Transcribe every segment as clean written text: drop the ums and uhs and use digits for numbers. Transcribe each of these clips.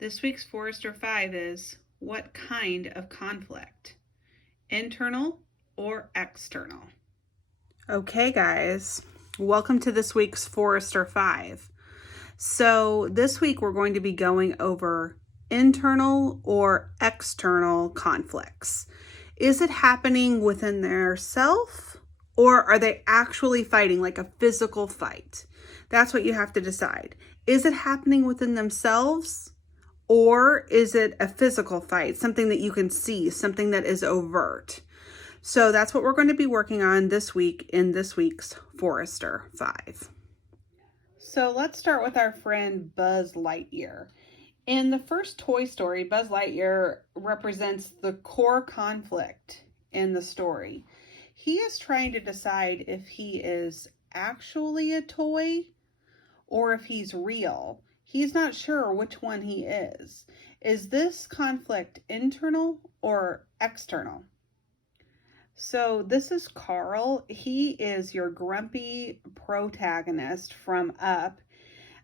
This week's Forrester 5 is, what kind of conflict? Internal or external? Okay, guys, welcome to this week's Forrester 5. So this week we're going to be going over internal or external conflicts. Is it happening within their self, or are they actually fighting, like a physical fight? That's what you have to decide. Is it happening within themselves, or is it a physical fight, something that you can see, something that is overt? So that's what we're going to be working on this week in this week's Forrester 5. So let's start with our friend Buzz Lightyear. In the first Toy Story, Buzz Lightyear represents the core conflict in the story. He is trying to decide if he is actually a toy or if he's real. He's not sure which one he is. Is this conflict internal or external? So this is Carl. He is your grumpy protagonist from Up.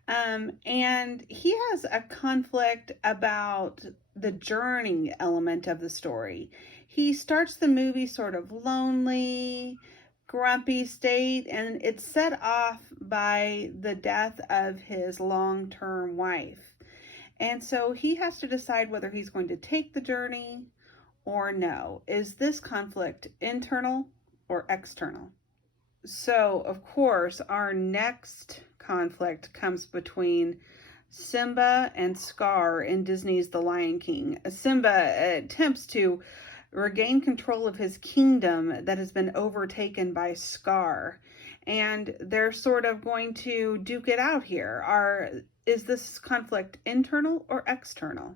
And he has a conflict about the journey element of the story. He starts the movie sort of lonely, grumpy state, and it's set off by the death of his long-term wife. And so he has to decide whether he's going to take the journey or no. Is this conflict internal or external? So, of course, our next conflict comes between Simba and Scar in Disney's The Lion King. Simba attempts to regain control of his kingdom that has been overtaken by Scar, and they're sort of going to duke it out here. Is this conflict internal or external?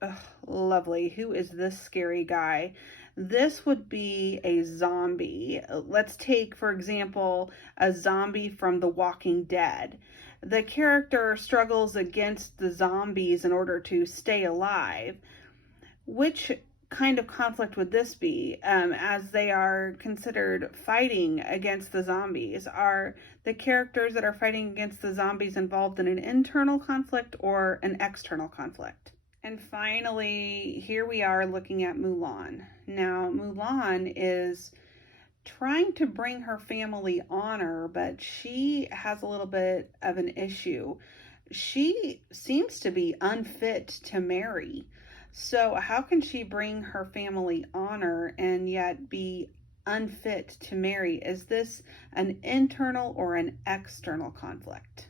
Ugh, lovely. Who is this scary guy? This would be a zombie. Let's take, for example, a zombie from The Walking Dead. The character struggles against the zombies in order to stay alive. Which kind of conflict would this be, as they are considered fighting against the zombies? Are the characters that are fighting against the zombies involved in an internal conflict or an external conflict? And finally, here we are looking at Mulan. Now, Mulan is trying to bring her family honor, but she has a little bit of an issue. She seems to be unfit to marry. So how can she bring her family honor and yet be unfit to marry? Is this an internal or an external conflict?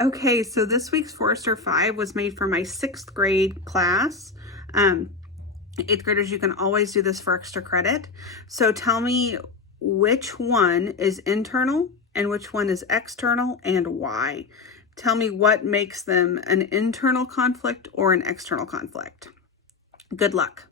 Okay, so this week's Forrester 5 was made for my 6th grade class. 8th graders, you can always do this for extra credit. So tell me which one is internal and which one is external and why. Tell me what makes them an internal conflict or an external conflict. Good luck.